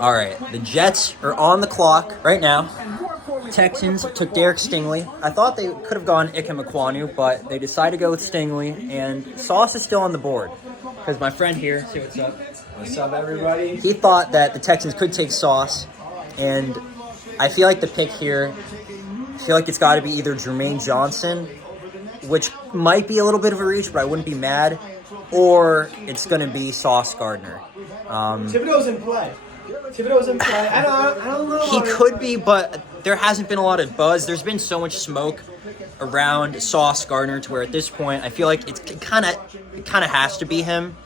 All right, the Jets are on the clock right now. Texans took Derek Stingley. I thought they could have gone Ikem Ekwonu, but they decided to go with Stingley, and Sauce is still on the board. Because my friend here, say what's up. What's up, everybody? He thought that the Texans could take Sauce, and I feel like the pick here, I feel like it's got to be either Jermaine Johnson, which might be a little bit of a reach, but I wouldn't be mad, or it's going to be Sauce Gardner. Thibodeau's in play. I don't know. He could be, but there hasn't been a lot of buzz. There's been so much smoke around Sauce Gardner to where at this point I feel like it kind of has to be him.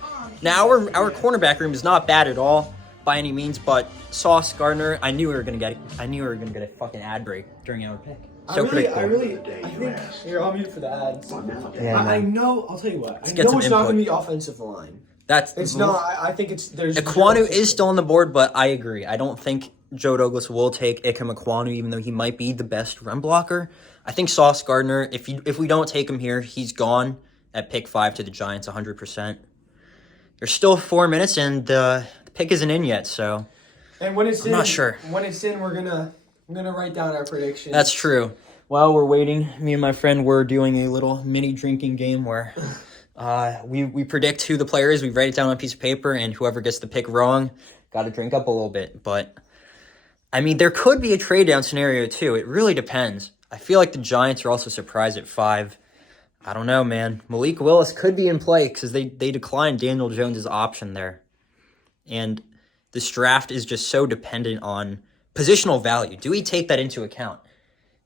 Now our cornerback room is not bad at all by any means, but Sauce Gardner, I knew we were gonna get a fucking ad break during our pick. So predictable. I think you're on mute for the ads. Yeah, I know. I'll tell you what. Let's I get know some it's not input. going to be offensive line. It's not. I think it's there's. Ekwonu is still on the board, but I agree. I don't think Joe Douglas will take Ikem Ekwonu, even though he might be the best run blocker. I think Sauce Gardner, if we don't take him here, he's gone at pick 5 to the Giants 100%. There's still 4 minutes, and the pick isn't in yet, so and when it's I'm not sure. When it's in, we're gonna write down our predictions. That's true. While we're waiting, me and my friend were doing a little mini drinking game where we predict who the player is. We write it down on a piece of paper, and whoever gets the pick wrong got to drink up a little bit. But, I mean, there could be a trade-down scenario, too. It really depends. I feel like the Giants are also surprised at 5. I don't know, man. Malik Willis could be in play because they declined Daniel Jones' option there. And this draft is just so dependent on positional value. Do we take that into account?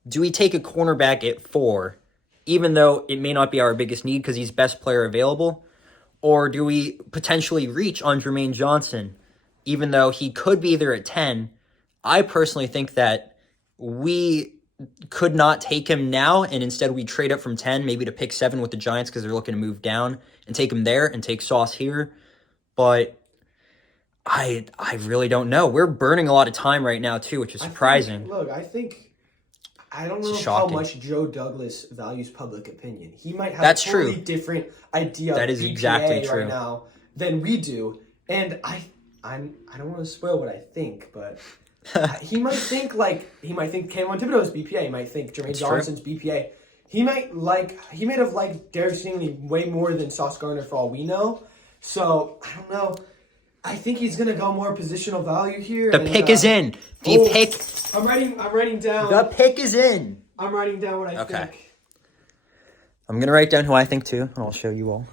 Do we take a cornerback at 4, even though it may not be our biggest need because he's best player available? Or do we potentially reach on Jermaine Johnson, even though he could be either at 10? I personally think that we could not take him now, and instead we trade up from 10, maybe to pick 7 with the Giants because they're looking to move down, and take him there and take Sauce here. But I really don't know. We're burning a lot of time right now, too, which is surprising. I don't know how much Joe Douglas values public opinion. He might have That's a totally true. different idea That of is BPA exactly true. right now than we do. And I don't want to spoil what I think, but he might think Cameron Thibodeau's BPA. He might think Jermaine Johnson's BPA. He may have liked Derek Stingley way more than Sauce Gardner for all we know. So I don't know. I think he's gonna go more positional value here. The pick is in. Pick. I'm writing down. The pick is in. I'm writing down what I think. I'm gonna write down who I think too, and I'll show you all.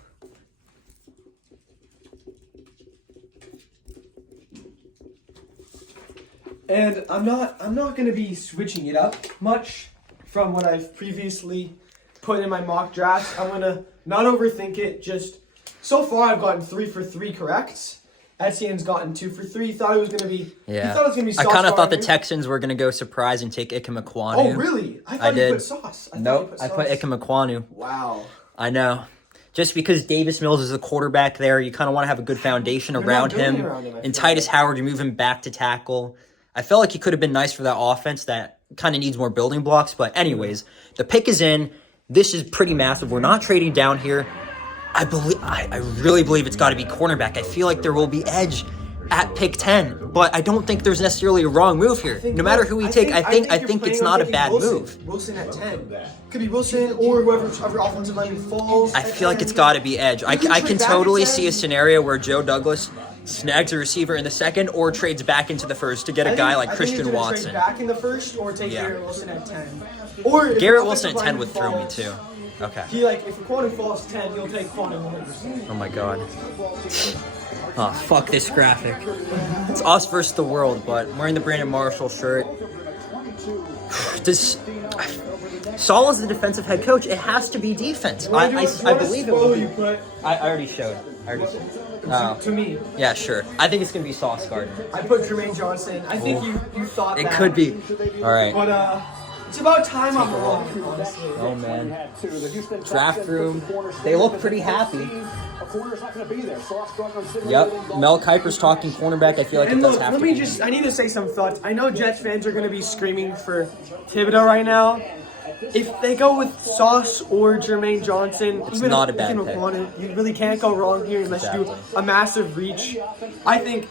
And I'm not gonna be switching it up much from what I've previously put in my mock drafts. I'm gonna not overthink it. Just so far, I've gotten 3 for 3 correct. Etienne's gotten 2 for 3. He thought it was gonna be. Yeah. He thought it was gonna be Sauce I kind of thought the Gardner. Texans were gonna go surprise and take Ikem Ekwonu. Oh really? I thought did. You put Sauce. Nope, I put Ikem Ekwonu. Wow. I know. Just because Davis Mills is the quarterback there, you kind of want to have a good foundation around him. And Titus Howard, you move him back to tackle. I felt like he could have been nice for that offense that kind of needs more building blocks. But anyways, the pick is in. This is pretty massive. We're not trading down here. I really believe it's got to be cornerback. I feel like there will be edge at pick 10, but I don't think there's necessarily a wrong move here. No matter who we take, I think it's not a bad move. Wilson at 10. Could be Wilson or whoever offensive lineman falls. I feel like it's got to be edge. I can totally see a scenario where Joe Douglas snags a receiver in the second or trades back into the first to get a guy like Christian Watson. Trade back in the first or take Garrett Wilson at 10. Or Garrett Wilson at 10 would throw me too. Okay. If Ekwonu falls 10, he'll take Ekwonu 100%. Oh my god. Oh, fuck this graphic. It's us versus the world, but I'm wearing the Brandon Marshall shirt. Saul is the defensive head coach. It has to be defense. I believe it will be. I already showed. To me. Yeah, sure. I think it's going to be Sauce Gardner. I put Jermaine Johnson. I think you thought that. It could be. All right. But, it's about time I'm wrong, honestly. Oh, man. Draft room. They look pretty happy. Yep. Mel Kiper's talking cornerback. I feel like it does have to be. I need to say some thoughts. I know Jets fans are going to be screaming for Thibodeau right now. If they go with Sauce or Jermaine Johnson, it's not a bad pick. You really can't go wrong here unless you do a massive reach. I think,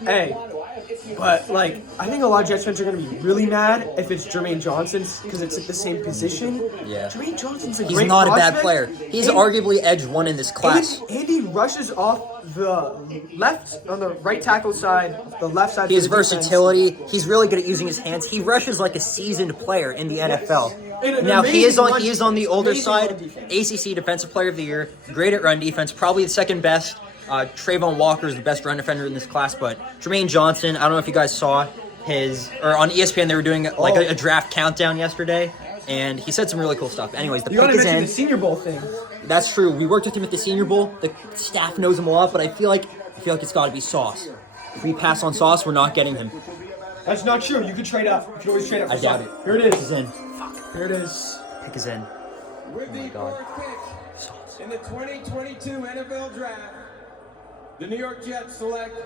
But, like, I think a lot of Jets fans are going to be really mad if it's Jermaine Johnson because it's at the same position. Yeah. Jermaine Johnson's a He's great not a prospect. bad player. He's arguably edge one in this class. And he rushes off the left, on the right tackle side, the left side. He has of the defense. versatility. He's really good at using his hands. He rushes like a seasoned player in the NFL. And Now he is amazing on the older amazing side. run defense. ACC Defensive Player of the Year. Great at run defense. Probably the second best. Trayvon Walker is the best run defender in this class. But Jermaine Johnson, I don't know if you guys saw on ESPN they were doing like a draft countdown yesterday, and he said some really cool stuff. Anyways, the You pick gotta is mention in. the Senior Bowl thing. That's true. We worked with him at the Senior Bowl. The staff knows him a lot, but I feel like it's got to be Sauce. If we pass on Sauce, we're not getting him. That's not true. You could trade up. You could always trade up. I doubt it. Here it Pick is. is in. Here it is. Pick is in. With Oh my the God. fourth pick in the 2022 NFL Draft, the New York Jets select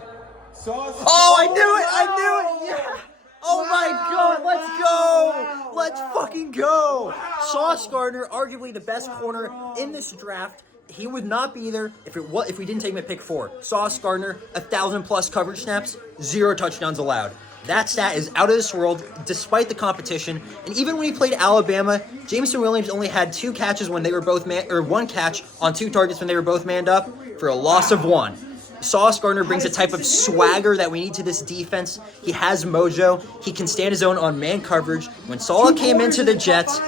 Sauce. Oh, I knew it! Yeah! Oh my God! Let's go! Let's fucking go! Sauce Gardner, arguably the best corner in this draft. He would not be there if we didn't take him at pick 4. Sauce Gardner, 1,000+ coverage snaps, 0 touchdowns allowed. That stat is out of this world, despite the competition. And even when he played Alabama, Jameson Williams only had 2 catches when they were both 1 catch on 2 targets when they were both manned up for a loss of 1. Sauce Gardner brings a type of swagger that we need to this defense. He has mojo. He can stand his own on man coverage. When Saleh came to the Jets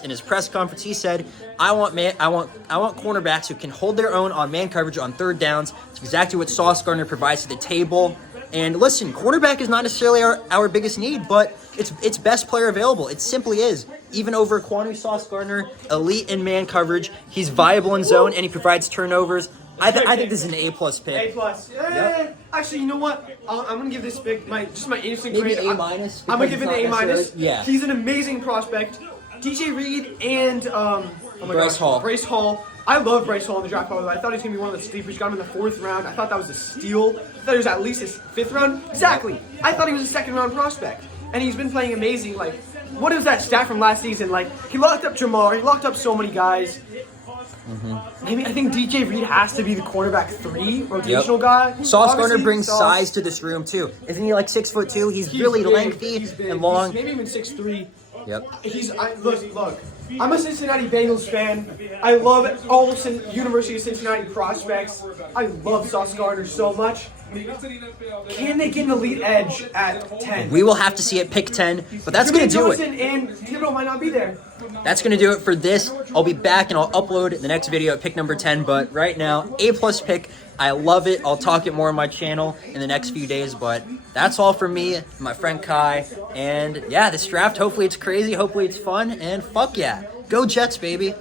in his press conference, he said, I want cornerbacks who can hold their own on man coverage on third downs. It's exactly what Sauce Gardner provides to the table. And listen, cornerback is not necessarily our biggest need, but it's best player available. It simply is. Even over Kwanu Sauce Gardner, elite in man coverage. He's viable in zone, and he provides turnovers. I think this is an A+ pick. A+. Yep. Actually, you know what? I'm gonna give this pick my instant Maybe grade. A-. I'm gonna give it an A-. Yeah. He's an amazing prospect. DJ Reed and Bryce Hall. Bryce Hall. I love Bryce Hall in the draft. I thought he was gonna be one of the sleepers. Got him in the 4th round. I thought that was a steal. I thought he was at least his 5th round. Exactly. I thought he was a 2nd round prospect, and he's been playing amazing. Like, what is that stat from last season? Like, he locked up Jamar. He locked up so many guys. I think DJ Reed has to be the cornerback 3 rotational guy. Sauce Gardner Obviously, brings Sauce- size to this room too. Isn't he like 6'2"? He's really big, lengthy he's big. and long. He's maybe even 6'3". Yep. Look. I'm a Cincinnati Bengals fan. I love all University of Cincinnati prospects. I love Sauce Gardner so much. Can they get an elite edge at 10? We will have to see at pick 10, but that's going to do it. Johnson and Thibodeau might not be there. That's going to do it for this. I'll be back and I'll upload the next video at pick number 10, but right now, A+ pick. I love it. I'll talk it more on my channel in the next few days, but that's all from me, my friend Kai, and yeah, this draft, hopefully it's crazy, hopefully it's fun, and fuck yeah. Go Jets, baby.